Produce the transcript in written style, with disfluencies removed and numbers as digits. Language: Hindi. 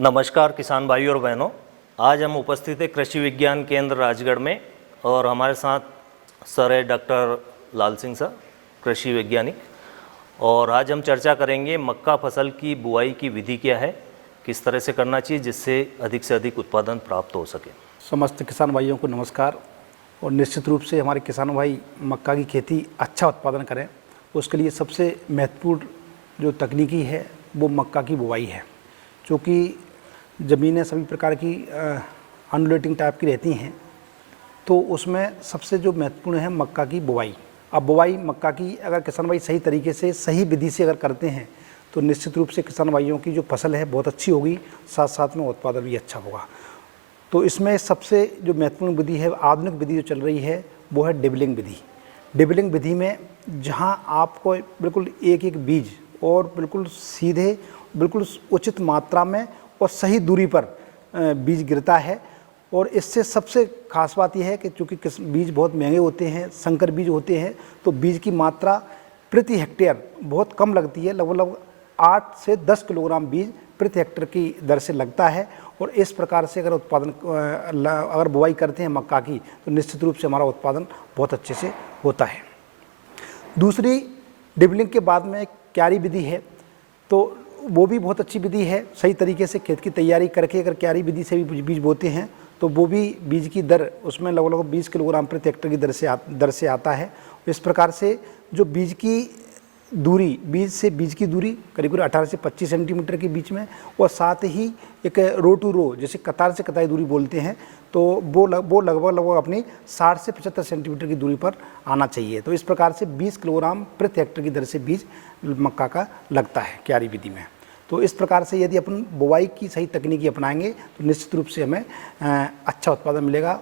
नमस्कार किसान भाइयों और बहनों, आज हम उपस्थित हैं कृषि विज्ञान केंद्र राजगढ़ में और हमारे साथ सर है डॉक्टर लाल सिंह सर, कृषि वैज्ञानिक। और आज हम चर्चा करेंगे मक्का फसल की बुआई की विधि क्या है, किस तरह से करना चाहिए जिससे अधिक उत्पादन प्राप्त हो सके। समस्त किसान भाइयों को नमस्कार। और निश्चित रूप से हमारे किसान भाई मक्का की खेती अच्छा उत्पादन करें, उसके लिए सबसे महत्वपूर्ण जो तकनीकी है वो मक्का की बुआई है। क्योंकि ज़मीनें सभी प्रकार की अनडुलेटिंग टाइप की रहती हैं, तो उसमें सबसे जो महत्वपूर्ण है मक्का की बुआई। अब बुआई मक्का की अगर किसान भाई सही तरीके से सही विधि से अगर करते हैं तो निश्चित रूप से किसान भाइयों की जो फसल है बहुत अच्छी होगी, साथ साथ में उत्पादन भी अच्छा होगा। तो इसमें सबसे जो महत्वपूर्ण विधि है, आधुनिक विधि जो चल रही है, वो है डिबलिंग विधि। डिबलिंग विधि में जहां आपको बिल्कुल एक एक बीज और बिल्कुल सीधे बिल्कुल उचित मात्रा में और सही दूरी पर बीज गिरता है। और इससे सबसे खास बात यह है कि चूँकि बीज बहुत महंगे होते हैं, संकर बीज होते हैं, तो बीज की मात्रा प्रति हेक्टेयर बहुत कम लगती है। लगभग 8 से 10 किलोग्राम बीज प्रति हेक्टेयर की दर से लगता है। और इस प्रकार से अगर अगर बुआई करते हैं मक्का की तो निश्चित रूप से हमारा उत्पादन बहुत अच्छे से होता है। दूसरी डिबलिंग के बाद में क्यारी विधि है, तो वो भी बहुत अच्छी विधि है। सही तरीके से खेत की तैयारी करके अगर क्यारी विधि से भी बीज बोते हैं तो वो भी बीज की दर उसमें लगभग 20 किलोग्राम प्रति हेक्टेयर की दर से आता है। इस प्रकार से जो बीज की दूरी, बीज से बीज की दूरी करीब 18 से 25 सेंटीमीटर के बीच में, और साथ ही एक रो टू रो जैसे कतार से कताई दूरी बोलते हैं, तो वो लगभग अपनी 60 से 75 सेंटीमीटर की दूरी पर आना चाहिए। तो इस प्रकार से 20 किलोग्राम प्रति हेक्टेयर की दर से बीज मक्का का लगता है क्यारी विधि में। तो इस प्रकार से यदि अपन बुआई की सही तकनीकी अपनाएंगे तो निश्चित रूप से हमें अच्छा उत्पादन मिलेगा।